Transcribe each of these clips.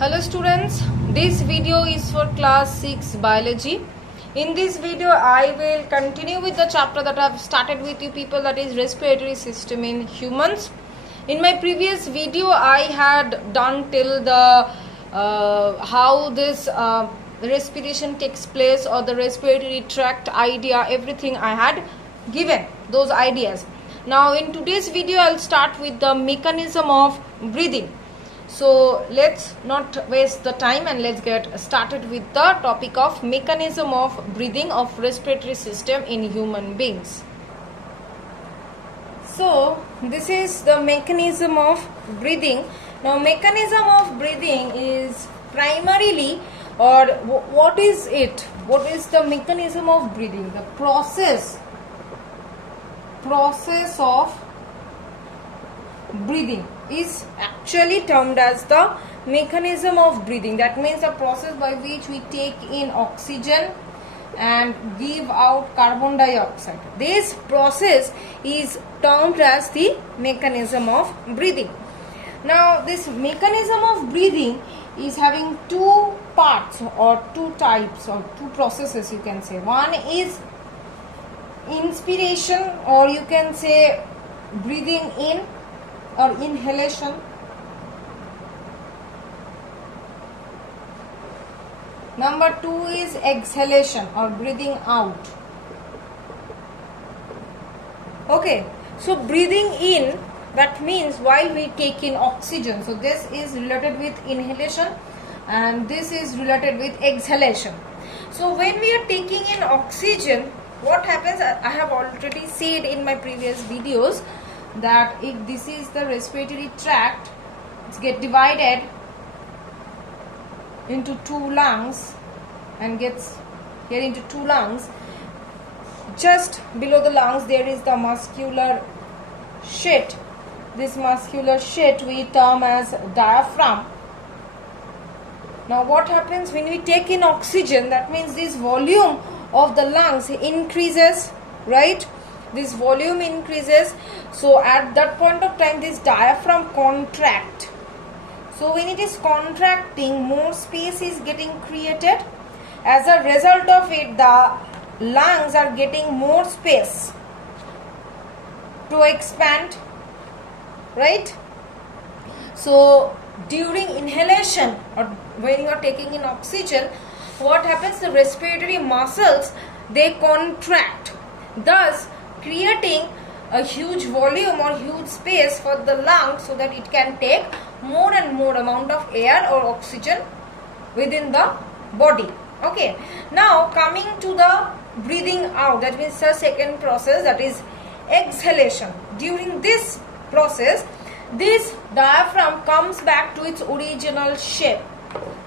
Hello students, this video is for class 6 biology. In this video I will continue with the chapter that I have started with you people, that is respiratory system in humans. In my previous video I had done till the how this respiration takes place, or the respiratory tract idea, everything I had given those ideas. Now in today's video I'll start with the mechanism of breathing. So let's not waste the time and let's get started with the topic of mechanism of breathing of respiratory system in human beings. So this is the mechanism of breathing. Now mechanism of breathing is primarily, or what is it? What is the mechanism of breathing? The process of breathing is actually termed as the mechanism of breathing. That means the process by which we take in oxygen and give out carbon dioxide. This process is termed as the mechanism of breathing. Now this mechanism of breathing is having two parts or two types or two processes, you can say. One is inspiration, or you can say breathing in or inhalation. Number two is exhalation or breathing out. Okay, so breathing in, that means while we take in oxygen, so this is related with inhalation and this is related with exhalation. So when we are taking in oxygen, what happens, I have already said in my previous videos, that if this is the respiratory tract, it gets divided into two lungs and gets here into two lungs. Just below the lungs there is the muscular sheet. This muscular sheet we term as diaphragm. Now what happens when we take in oxygen, that means this volume of the lungs increases, right? This volume increases, so at that point of time this diaphragm contract. So when it is contracting, more space is getting created. As a result of it, the lungs are getting more space to expand, right? So during inhalation, or when you are taking in oxygen, what happens, the respiratory muscles, they contract, thus creating a huge volume or huge space for the lungs so that it can take more and more amount of air or oxygen within the body. Okay, now coming to the breathing out, that means the second process, that is exhalation. During this process, this diaphragm comes back to its original shape.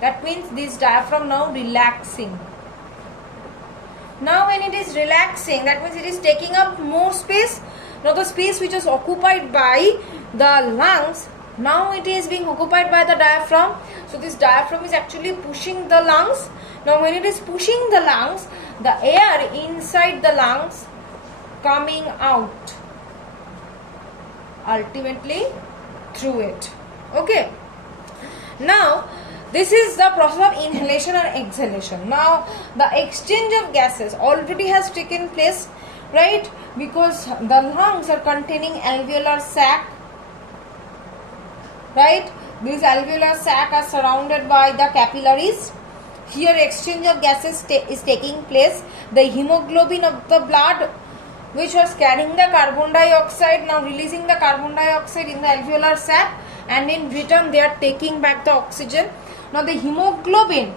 That means this diaphragm now relaxing. Now when it is relaxing, that means it is taking up more space. Now the space which is occupied by the lungs, now it is being occupied by the diaphragm. So this diaphragm is actually pushing the lungs. Now when it is pushing the lungs, the air inside the lungs coming out ultimately through it. Okay. Now this is the process of inhalation and exhalation. Now the exchange of gases already has taken place, right? Because the lungs are containing alveolar sac, right? These alveolar sac are surrounded by the capillaries. Here exchange of gases is taking place. The hemoglobin of the blood, which was carrying the carbon dioxide, now releasing the carbon dioxide in the alveolar sac, and in return they are taking back the oxygen. Now the hemoglobin,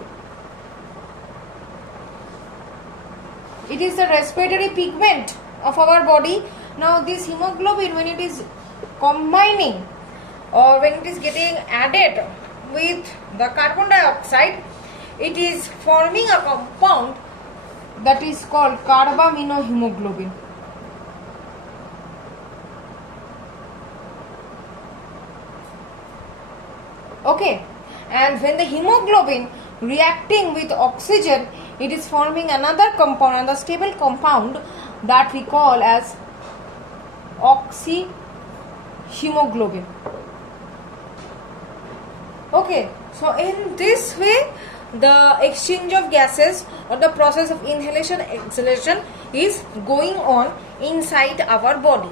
it is the respiratory pigment of our body. Now this hemoglobin, when it is combining or when it is getting added with the carbon dioxide, it is forming a compound that is called carbaminohemoglobin. Okay. And when the hemoglobin reacting with oxygen, it is forming another compound, another stable compound that we call as oxyhemoglobin. Okay, So in this way, the exchange of gases or the process of inhalation exhalation is going on inside our body.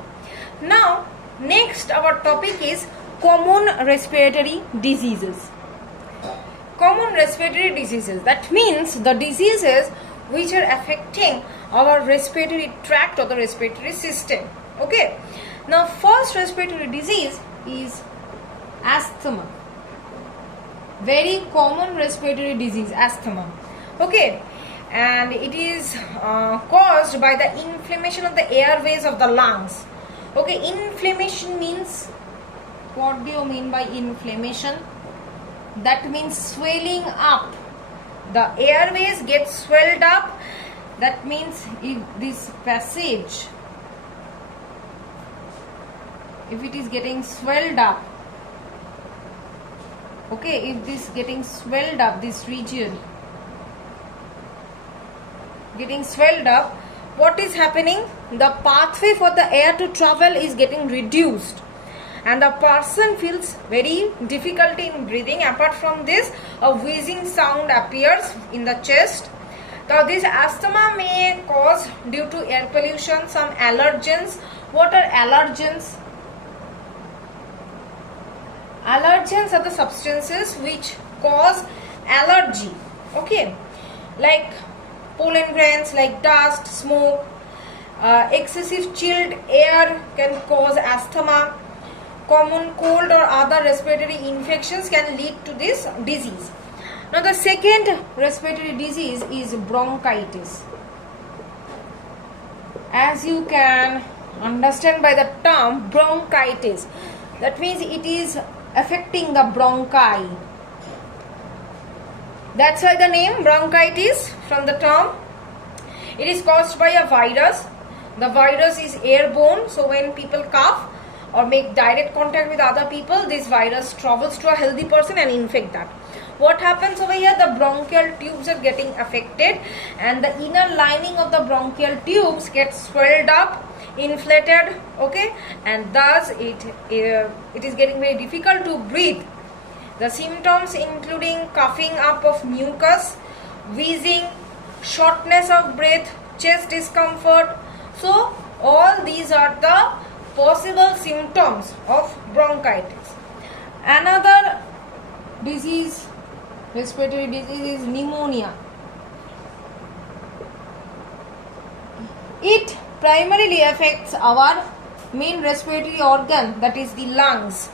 Now next our topic is common respiratory diseases. Common respiratory diseases, that means the diseases which are affecting our respiratory tract or the respiratory system. Okay, now first respiratory disease is asthma. Very common respiratory disease, asthma. Okay, and it is caused by the inflammation of the airways of the lungs. Okay, inflammation means, what do you mean by inflammation? That means swelling up. The airways get swelled up. That means if this passage, if it is getting swelled up, okay, if this getting swelled up, this region getting swelled up, what is happening? The pathway for the air to travel is getting reduced, and the person feels very difficulty in breathing. Apart from this, a wheezing sound appears in the chest. Now this asthma may cause due to air pollution, some allergens. What are allergens? Allergens are the substances which cause allergy. Okay, like pollen grains, like dust, smoke, excessive chilled air can cause asthma. Common cold or other respiratory infections can lead to this disease. Now the second respiratory disease is bronchitis. As you can understand by the term bronchitis, that means it is affecting the bronchi. That's why the name bronchitis from the term. It is caused by a virus. The virus is airborne, so when people cough or make direct contact with other people, this virus travels to a healthy person and infect that. What happens over here? The bronchial tubes are getting affected, and the inner lining of the bronchial tubes gets swelled up, inflated, okay, and thus it is getting very difficult to breathe. The symptoms including coughing up of mucus, wheezing, shortness of breath, chest discomfort. So all these are the possible symptoms of bronchitis. Another disease, respiratory disease, is pneumonia. It primarily affects our main respiratory organ, that is the lungs.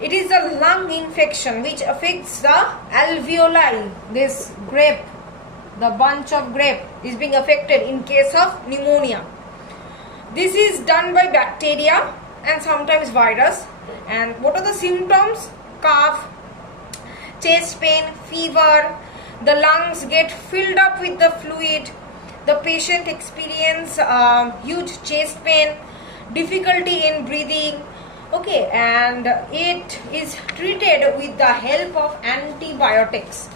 It is a lung infection which affects the alveoli. This grape, the bunch of grape, is being affected in case of pneumonia. This is done by bacteria and sometimes virus. And what are the symptoms? Cough, chest pain, fever. The lungs get filled up with the fluid. The patient experiences huge chest pain, difficulty in breathing. Okay, and it is treated with the help of antibiotics.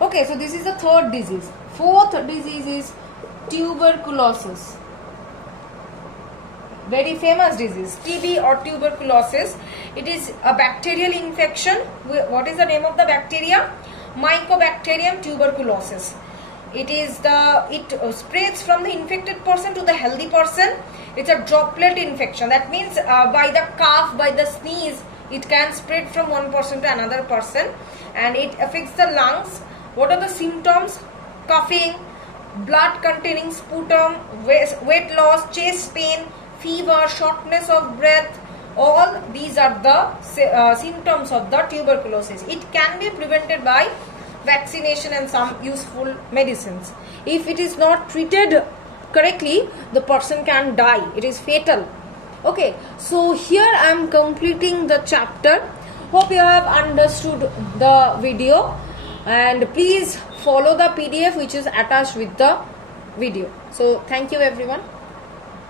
Okay, so this is the third disease. Fourth disease is tuberculosis. Very famous disease, TB or tuberculosis. It is a bacterial infection. What is the name of the bacteria? Mycobacterium tuberculosis. It spreads from the infected person to the healthy person. It's a droplet infection. That means by the cough, by the sneeze, it can spread from one person to another person, and it affects the lungs. What are the symptoms? Coughing, blood containing sputum, weight loss, chest pain, fever, shortness of breath. All these are the symptoms of the tuberculosis. It can be prevented by vaccination and some useful medicines. If it is not treated correctly, the person can die. It is fatal. Okay, so here I am completing the chapter. Hope you have understood the video, and please follow the PDF which is attached with the video. So thank you everyone.